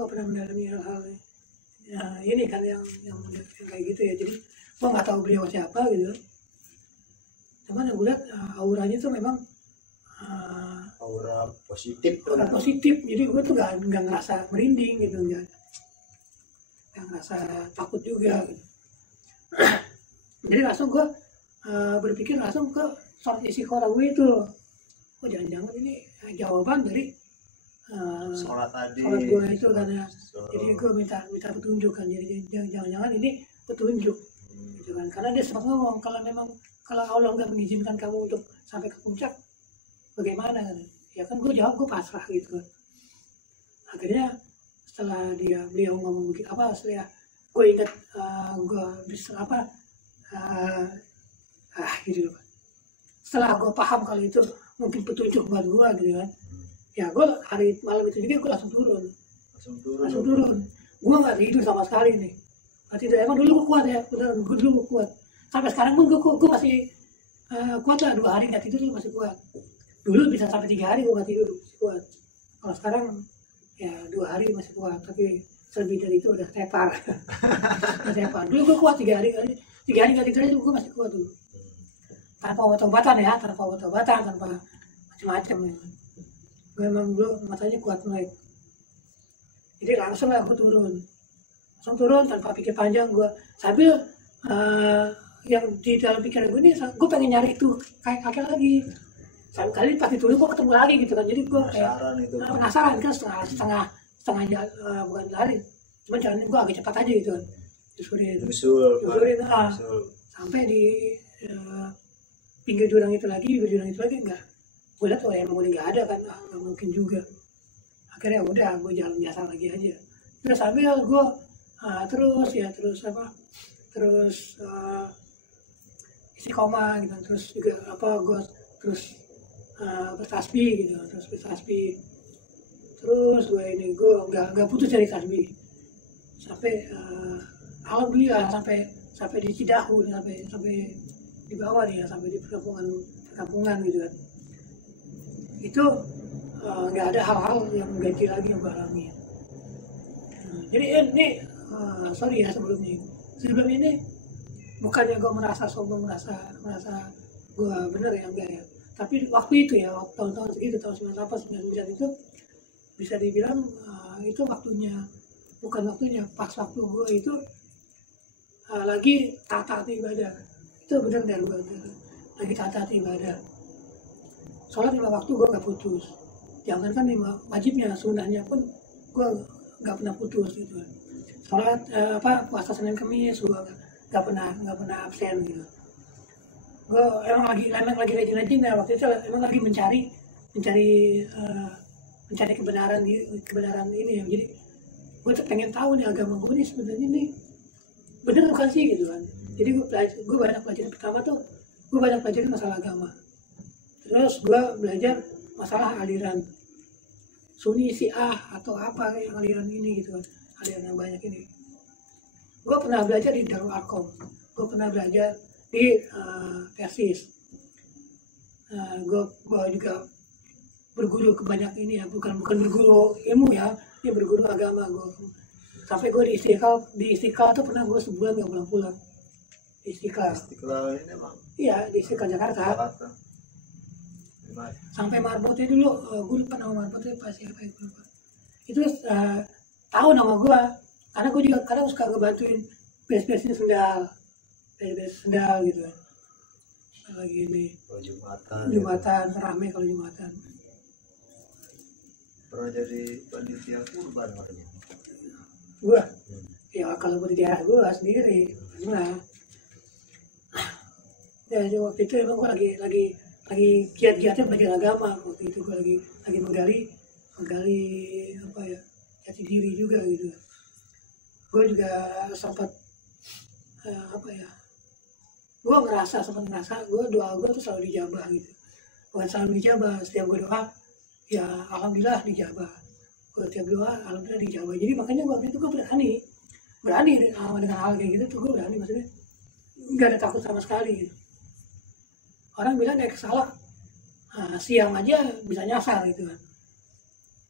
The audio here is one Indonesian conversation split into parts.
nggak pernah mendalami hal-hal ya, ini kan yang kayak gitu ya. Jadi gue nggak tahu beliau siapa gitu. Cuman yang gue lihat auranya tuh memang aura positif. aura positif. Jadi gue tuh nggak ngerasa merinding gitu, nggak ngerasa takut juga. Gitu. Jadi langsung gue berpikir langsung ke sholat istiqoroh gue itu. Oh jangan-jangan ini jawaban dari sholat tadi. Sholat gue itu karena jadi gue minta petunjuk kan. Jadi jangan-jangan ini petunjuk gitu kan. Karena dia sempat ngomong kalau Allah nggak mengizinkan kamu untuk sampai ke puncak, bagaimana kan? Ya kan gue jawab, gue pasrah gitu kan. Akhirnya setelah beliau ngomong begitu setelah gue ingat gue bisa gitu loh. Setelah gue paham kalau itu mungkin petunjuk buat gue gitu kan, ya gue hari malam itu juga gue langsung turun. Gue nggak tidur sama sekali nih. Nggak tidur. Emang dulu gue kuat ya, beneran gue dulu kuat. Sampai sekarang pun gue masih kuat lah, 2 hari nggak tidur masih kuat. Dulu bisa sampai 3 hari gue nggak tidur masih kuat. Kalau sekarang ya 2 hari masih kuat, tapi lebih dari itu udah tepar. Dulu gue kuat 3 hari nggak tidur itu gue masih kuat dulu. Tanpa obat-obatan ya, tanpa macam-macam ya. Gue emang dulu matanya kuat melek. Jadi langsung lah gue turun tanpa pikir panjang. Gue sambil yang di dalam pikiran gue ini, gue pengen nyari itu kayak kakek lagi. Sampai kali pasti turun gue ketemu lagi gitu kan. Jadi gue kayak penasaran kan, setengah bukan lari, cuman jalan gue agak cepat aja gitu kan. Nyusurin sampai di pinggir jurang itu lagi enggak. Gue lihat emang udah nggak ada kan, nggak mungkin juga. Akhirnya udah gue jalan biasa lagi aja. Terus sambil gue terus istiqomah gitu, terus juga gue bertasbih gitu, terus gue nggak putus dari tasbih sampai alhamdulillah sampai di Cidahu, sampai di bawah nih ya, sampai di perkampungan gitu kan. Itu nggak ada hal-hal yang mengganti lagi yang gue alami. Jadi ini sorry ya sebelum ini bukannya gue merasa sombong, merasa gue bener ya, enggak ya. Tapi waktu itu ya, tahun-tahun segitu, tahun 98, 99 itu bisa dibilang itu bukan waktunya, pas waktu gue itu lagi tata ibadah. Itu bener deh, gue lagi tata ibadah. Sholat 5 waktu gue nggak putus. Jangankan 5 wajibnya, sunnahnya pun gue nggak pernah putus gitu. Sholat puasa Senin Kamis gue nggak pernah absen gitu. Gue emang lagi rajin ya waktu itu, emang lagi mencari kebenaran ini ya. Jadi gue pengen tahu nih agama gue ini sebenarnya nih bener bukan sih gitu kan. Jadi gue banyak pelajaran. Pertama tuh gue banyak pelajaran masalah agama. Terus gue belajar masalah aliran Sunni, Syiah atau apa yang aliran ini gitu kan, aliran yang banyak ini. Gue pernah belajar di Darul Arkom, gue pernah belajar di Persis. Gue juga berguru ke banyak ini ya, bukan berguru ilmu ya, dia berguru agama. Gue sampai gue di Istiqlal tuh pernah gue sebulan nggak pulang. Di Istiqlal ini emang? Iya, di Istiqlal Jakarta. Sampai marbotnya dulu, gue lupa nama marbotnya pasti apa itu lupa. Itu tahu nama gue, karena gue juga kadang suka ngebantuin beres-beresin sendal gitu kan. Lagi ini Jumatan rame kalau Jumatan. Pernah jadi panitia kurban katanya? Gue ya kalau panitia gue sendiri pernah. Ya waktu itu emang gue lagi giat-giatnya belajar agama. Waktu itu gue lagi menggali apa ya, jati diri juga gitu. Gue juga sempat gue sempat ngerasa doa gue tuh selalu dijabah gitu. Bukan selalu dijabah, setiap gue doa ya alhamdulillah dijabah. Kalau setiap doa alhamdulillah dijabah. Jadi makanya waktu itu gue berani dengan hal kayak gitu tuh, gue berani, maksudnya nggak ada takut sama sekali gitu. Orang bilang kayak salah, siang aja bisa nyasar gitu kan.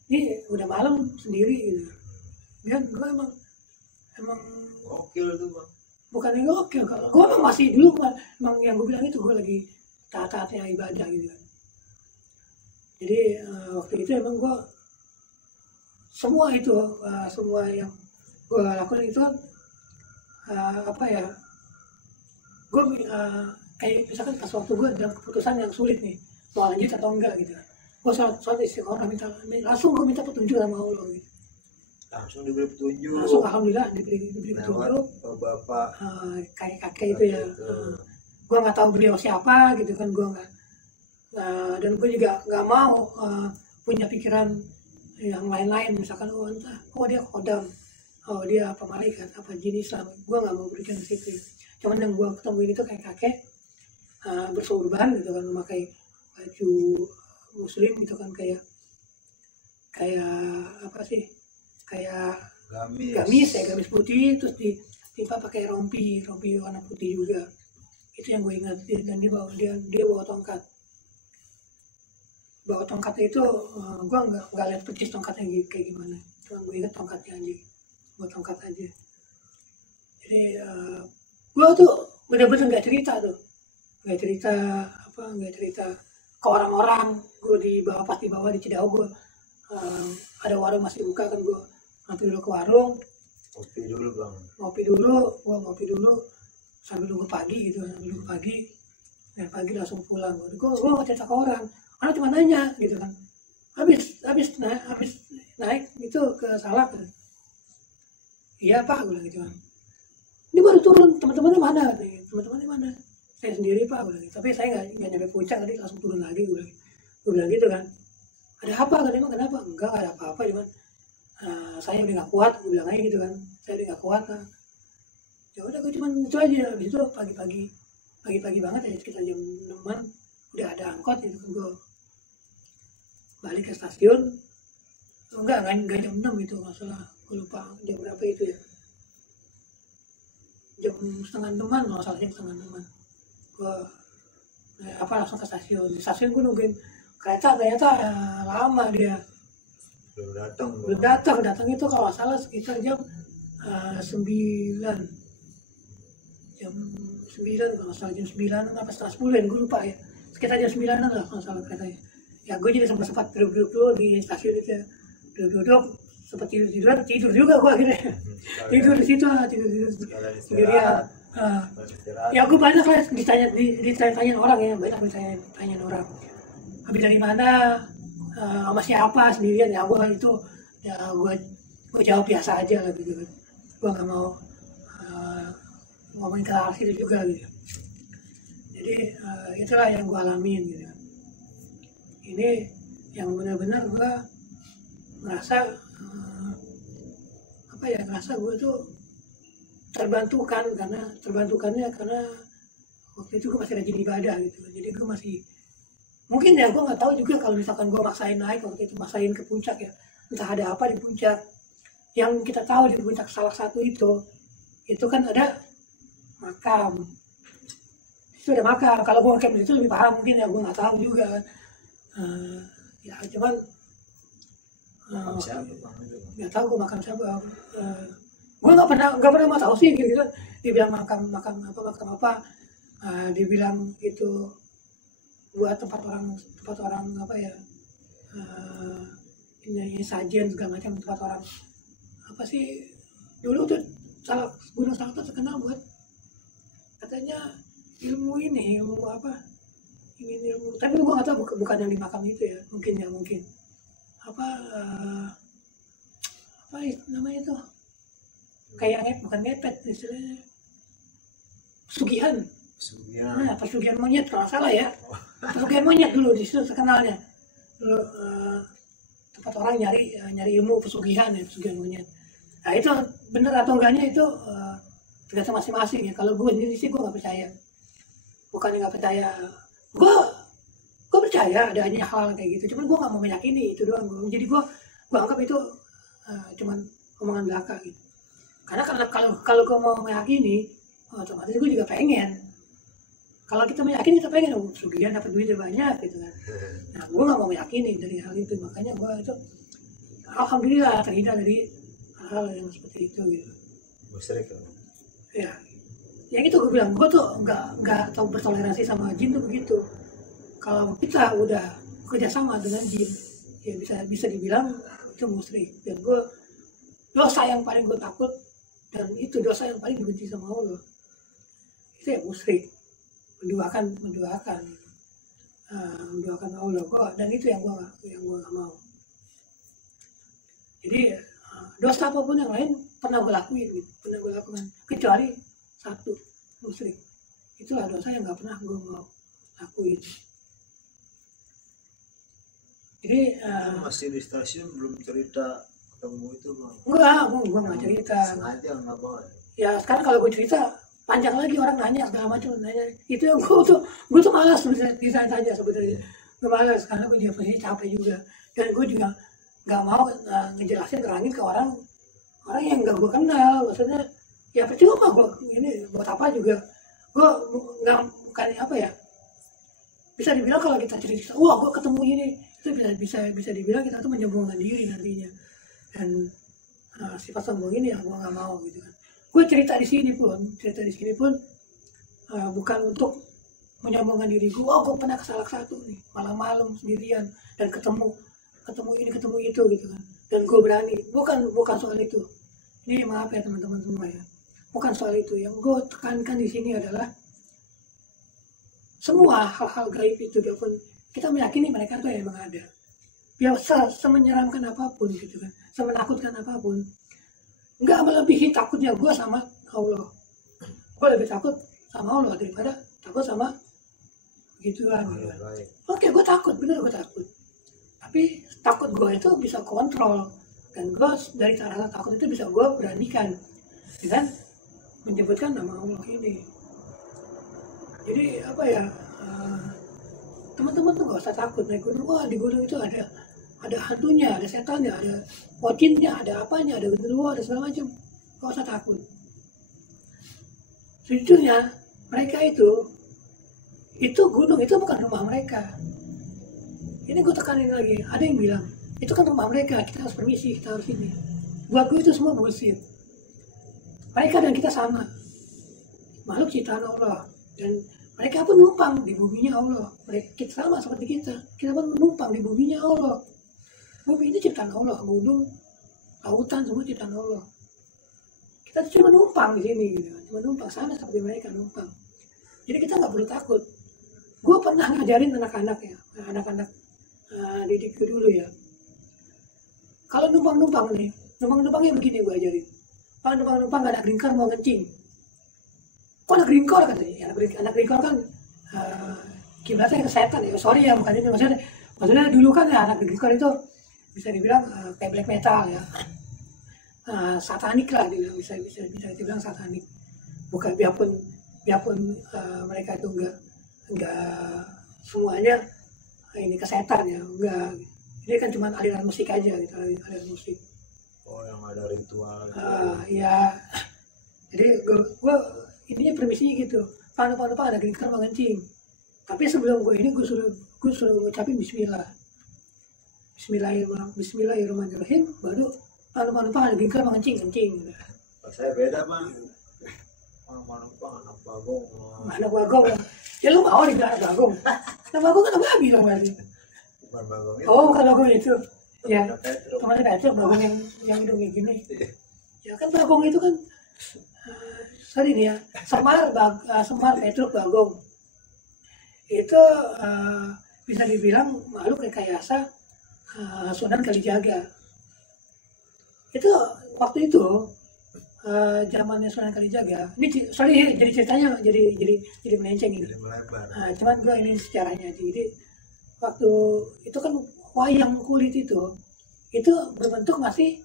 Ini udah malam sendiri gitu. Dan gue emang Gokil tuh bang. bukan yang oke, kalau gue emang masih dulu emang yang gue bilang itu gue lagi taat-taatnya ibadah gitu kan. Jadi waktu itu emang gue semua itu semua yang gue lakukan itu kan apa ya, gue kayak misalkan pas waktu gue dalam keputusan yang sulit nih, mau lanjut atau enggak gitu kan, gue sholat istiqomah langsung gue minta petunjuk sama Allah gitu. Langsung diberi petunjuk. Langsung alhamdulillah diberi petunjuk. Bapak Kayak kakek itu ya. Gue nggak tahu beliau siapa gitu kan, gue nggak dan gue juga nggak mau punya pikiran yang lain-lain, misalkan entah dia kodam, dia apa malaikat, apa jin Islam, gue nggak mau berikan ke situ. Cuman yang gue ketemuin itu kayak kakek bersorban gitu kan, memakai baju muslim gitu kan, kayak apa sih, kayak gamis putih, terus ditimpa pakai rompi warna putih juga. Itu yang gue ingat. Dan dia bawa tongkat. Bawa tongkatnya itu gue nggak lihat persis tongkatnya kayak gimana, cuma gue ingat tongkatnya aja, bawa tongkat aja. Jadi gue tuh bener-bener nggak cerita ke orang-orang. Gue pas di bawah di Cidahu, gue ada warung masih buka kan, gue mampir dulu ke warung, ngopi dulu sambil nunggu pagi gitu, dan pagi langsung pulang. Gue nggak cerita ke orang cuma nanya gitu kan, habis naik itu ke Salak kan, iya Pak, gue bilang gitu kan, ini baru turun, teman-temannya mana, saya sendiri Pak, gue bilang gitu. Tapi saya nggak nyampe puncak, tadi langsung turun lagi, gue bilang gitu kan. Ada apa kan, emang kenapa? Enggak ada apa-apa, cuman saya udah nggak kuat, gue bilang aja gitu kan, saya udah nggak kuat kan. Ya udah, gue cuman itu aja. Habis itu pagi banget ya, sekitar jam 6-an udah ada angkot gitu kan, gue balik ke stasiun. Enggak jam 6 itu, nggak salah, gue lupa jam berapa itu ya, jam setengah 6-an, nggak salah, jam setengah 6-an gue langsung ke stasiun. Di stasiun gue nungguin kereta, ternyata lama dia belum datang itu kalau nggak salah sekitar jam 9 kalau nggak salah, jam 9 apa setengah 10, gue lupa ya, sekitar jam 9-an lah kalau nggak salah keretanya. Ya gue jadi sempat duduk dulu di stasiun itu ya, duduk sempat tidur juga gue akhirnya. Tidur di situ sendirian. Ya gue banyak lah ditanya orang ya, banyak ditanya orang, habis dari mana, sama siapa, sendirian. Ya gue itu ya gue jawab biasa aja lah gitu. Gue nggak mau ngomongin ke akhir juga gitu. Jadi itulah yang gue alamin gitu. Ini yang benar-benar gue merasa ngerasa gue tuh terbantukannya karena waktu itu gue masih rajin ibadah gitu. Jadi gue masih, mungkin ya gue nggak tahu juga kalau misalkan gue maksain naik waktu itu, maksain ke puncak ya, entah ada apa di puncak. Yang kita tahu di puncak salah satu itu kan ada makam. Itu ada makam. Kalau gue ngecamp itu lebih paham mungkin ya, gue nggak tahu juga kan. Ya cuman nggak tahu gue makam siapa. Gue nggak pernah mau tahu sih gitu kan. Dibilang makam apa, dibilang itu buat tempat orang apa ya, ini sajian segala macam, tempat orang apa sih dulu tuh. Gunung Salak tuh terkenal buat katanya ilmu apa ini, ilmu, tapi gue nggak tahu, bukan yang di makam itu ya, mungkin apa namanya tuh, kayak bukan ngepet istilahnya, pesugihan. Nah, pesugihan monyet kalau salah ya, pesugihan monyet dulu di situ terkenalnya. Dulu tempat orang nyari ilmu pesugihan monyet. Nah itu bener atau enggaknya itu tergantung masing-masing ya. Kalau gue sendiri sih gue nggak percaya, bukannya nggak percaya, gue percaya adanya hal kayak gitu, cuman gue nggak mau meyakini itu doang. Jadi gue anggap itu cuman omongan belaka gitu. Karena kalau gue mau meyakini, otomatis gue juga pengen. Kalau kita meyakini, kita pengen pesugihan dapat duit banyak gitu kan. Nah gue nggak mau meyakini dari hal itu, makanya gue itu alhamdulillah terhindar dari hal yang seperti itu gitu. Musyrik kan. Ya, yang itu gue bilang, gue tuh nggak tahu bertoleransi sama jin tuh begitu. Kalau kita udah kerjasama dengan jin, ya bisa dibilang itu musyrik. Dan gue dosa yang paling gue takut, dan itu dosa yang paling dibenci sama Allah, itu ya musyrik, menduakan Allah. Dan itu yang gue nggak mau. Jadi dosa apapun yang lain pernah gue lakuin gitu, kecuali satu, musyrik. Itulah dosa yang nggak pernah gue mau lakuin. Jadi masih di stasiun belum cerita ketemu itu bang? Enggak, gue nggak cerita. Sengaja nggak bawa. Ya sekarang kalau gue cerita panjang lagi, orang nanya segala macam, nanya itu yang gue tuh malas bisa saja sebenarnya. Gue malas karena gue juga pasti capek juga, dan gue juga nggak mau ngejelasin terangin ke orang yang nggak gue kenal. Maksudnya ya percuma gue ini buat apa juga. Gue nggak, bukan apa ya, bisa dibilang kalau kita cerita wah gue ketemu ini, itu bisa dibilang kita tuh menyombongkan diri nantinya. Dan sifat sombong ini yang gue nggak mau gitu kan. Gue cerita di sini pun bukan untuk menyombongkan diri gue. Oh gue pernah ke salah satu nih malam-malam sendirian dan ketemu ini ketemu itu gitu kan, dan gue berani. Bukan soal itu. Ini maaf ya teman-teman semua ya, bukan soal itu. Yang gue tekankan di sini adalah semua hal-hal gaib itu, biarpun kita meyakini mereka tuh emang ada, biar semenyeramkan apapun gitu kan, semenakutkan apapun, nggak melebihi takutnya gue sama Allah. Gue lebih takut sama Allah daripada takut sama begituan. Oke, gue takut, bener gue takut. Tapi takut gue itu bisa kontrol, dan gue dari rasa takut itu bisa gue beranikan dengan menyebutkan nama Allah ini. Jadi apa ya, teman-teman tuh gak usah takut naik gunung. Wah di gunung itu ada hantunya, ada setannya, ada jinnya, ada apanya, ada genderuwo, ada segala macam. Gak usah takut. Sejujurnya mereka itu gunung itu bukan rumah mereka. Ini gue tekanin lagi, ada yang bilang itu kan rumah mereka, kita harus permisi, kita harus ini. Buat gue itu semua bullshit. Mereka dan kita sama, makhluk ciptaan Allah, dan mereka pun numpang di buminya Allah. Kita sama seperti kita pun numpang di buminya Allah. Bumi itu ciptaan Allah, gunung, lautan semua ciptaan Allah. Kita cuma numpang di sini, gitu. Cuma numpang, sama seperti mereka numpang. Jadi kita nggak perlu takut. Gue pernah ngajarin anak-anak didikku dulu ya. Kalau numpangnya begini gue ajarin. Kalau numpang gak ada gringkar mau ngencing. Kok anak gringkar katanya? Anak gringkar kan kiblatnya ke setan ya. Sorry ya, bukan itu maksudnya dulu kan ya, anak gringkar itu bisa dibilang kayak black metal ya. Satanik lah, bisa dibilang satanik. Bukan biarpun mereka itu enggak semuanya ini kesetan ya, enggak. Ini kan cuma aliran musik aja gitu, aliran musik. Oh, yang ada ritual gitu. Ya. Jadi gue intinya permisinya gitu. Pak ada gringkar mau ngencing. Tapi sebelum gue suruh ngucapin bismillah. Bismillahirrahmanirrahim, baru Pak ada gringkar mau ngencing gitu. Saya beda, Bang. Anak bagong. Anak bagong. Ya lu mau dibilang anak bagong. Anak bagong kan babi dong berarti. Bukan bagong itu. Oh, bukan bagong itu. Ya, temannya Petruk, bagong yang hidungnya gini. Ya kan bagong itu kan, sorry nih ya, Semar Petruk Bagong. Itu bisa dibilang makhluk rekayasa Sunan Kalijaga. Itu waktu itu zamannya Sunan Kalijaga. Ini sorry jadi ceritanya jadi melenceng gitu. Jadi melebar. Cuman gue ini sejarahnya aja. Jadi waktu itu kan wayang kulit itu berbentuk masih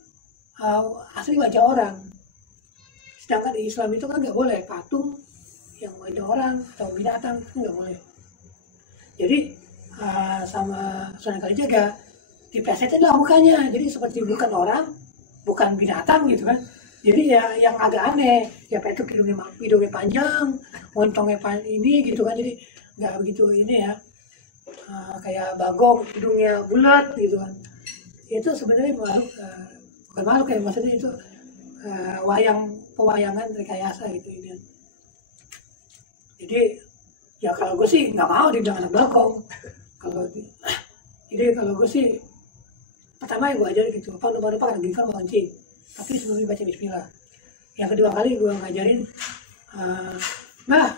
asli wajah orang. Sedangkan di Islam itu kan nggak boleh patung yang wajah orang atau binatang, itu nggak boleh. Jadi sama Sunan Kalijaga diplesetin lah mukanya, jadi seperti bukan orang, bukan binatang gitu kan. Jadi ya yang agak aneh, ya Petruk hidungnya panjang, montongnya ini gitu kan, jadi nggak begitu ini ya. Kayak Bagong hidungnya bulat gitu kan. Itu sebenarnya makhluk, bukan makhluk ya, maksudnya itu pewayangan rekayasa gitu ini. Jadi ya kalau gue sih nggak mau dibilang anak belakang. Jadi kalau gue sih pertama yang gue ajarin gitu, lupa kan gini kan mau kencing, tapi sebelum baca Bismillah. Yang kedua kali gue ngajarin, Mbah,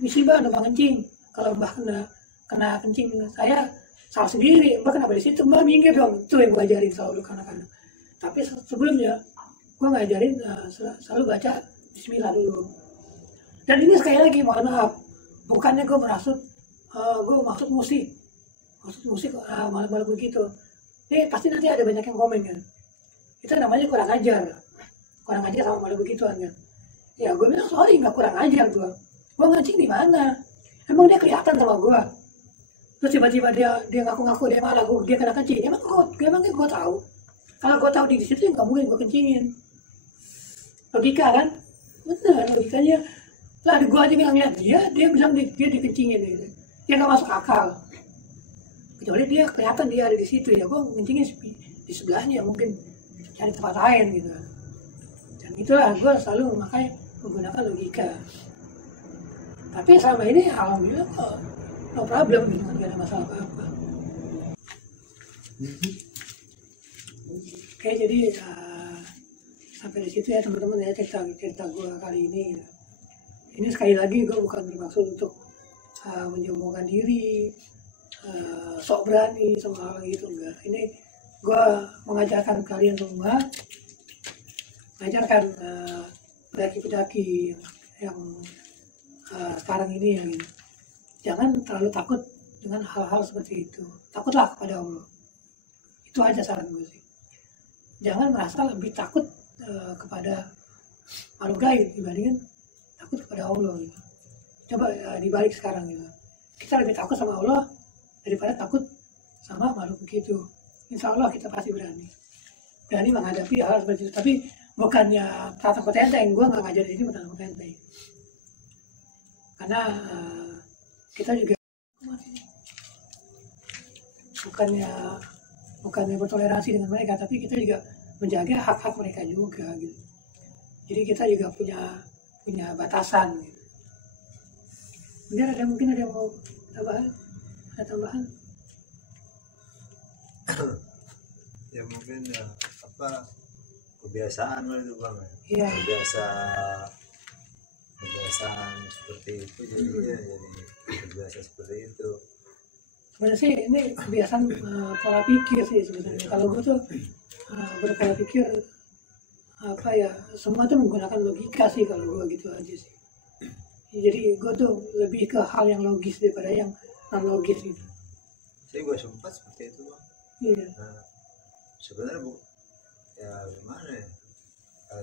misi Mbah udah kencing. Kalau Mbah kena kencing saya salah sendiri, Mbah kenapa di situ? Mbah minggir dong. Itu yang gue ajarin selalu kanak-kanak. Tapi sebelumnya gue ngajarin selalu baca Bismillah dulu. Dan ini sekali lagi mohon maaf, bukannya gue maksud musik malah begitu. Ini pasti nanti ada banyak yang komen kan. Itu namanya kurang ajar sama malah begituan kan. Ya gue bilang sorry, nggak kurang ajar gue ngancing di mana? Emang dia kelihatan sama gue? Terus tiba-tiba dia ngaku-ngaku dia malah dia kena kencing. Emang gue tahu. Kalau gue tahu di situ nggak mungkin gue kencingin. Logika kan? Bener logikanya. Lah gue aja nggak ngeliat dia bilang dia dikencingin gitu. Dia nggak masuk akal. Kecuali dia kelihatan dia ada di situ ya, gue kencingin di sebelahnya, mungkin cari tempat lain gitu. Dan itulah gue selalu menggunakan logika. Tapi selama ini alhamdulillah no problem gitu, nggak ada masalah apa-apa. Oke, jadi sampai di situ ya teman-teman ya cerita gue kali ini. Ini sekali lagi gue bukan bermaksud untuk menyombongkan diri, sok berani sama hal gitu, enggak. Ini gue mengajarkan kalian semua, mengajarkan pendaki-pendaki yang sekarang ini ya gitu. Jangan terlalu takut dengan hal-hal seperti itu. Takutlah kepada Allah. Itu aja saran gue sih. Jangan merasa lebih takut kepada makhluk gaib dibandingkan takut kepada Allah gitu. Coba dibalik sekarang gitu. Kita lebih takut sama Allah daripada takut sama makhluk begitu. Insya Allah kita pasti berani menghadapi hal seperti itu. Tapi bukannya takut enteng, gue nggak ngajarin ini bukan takut enteng. Karena kita juga bukannya bertoleransi dengan mereka, tapi kita juga menjaga hak-hak mereka juga gitu. Jadi kita juga punya batasan gitu. Mungkin ada yang mau tambahan? Ya mungkin ya kebiasaan lah itu bang. Iya. Kebiasaan seperti itu jadi terbiasa seperti itu. Sebenarnya sih ini kebiasaan pola pikir sih sebenarnya. Kalau gue tuh berpola pikir semua tuh menggunakan logika sih kalau gue gitu aja sih. Jadi gue tuh lebih ke hal yang logis daripada yang non logis gitu. Saya gue sempat seperti itu bang. Iya. Nah, sebenarnya ya gimana ya?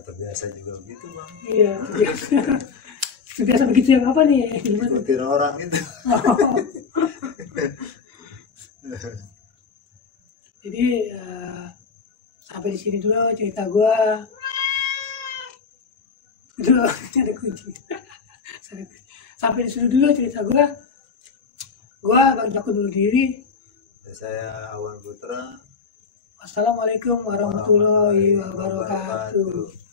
Terbiasa juga begitu bang. Iya. Terbiasa begitu yang apa nih? Ikutin orang itu. Jadi sampai di sini dulu cerita gue. Dulu ada kunci. Sampai di sini dulu cerita gue. Gue Bang Jaku dulu diri. Saya Awan Putra. Wassalamualaikum warahmatullahi wabarakatuh.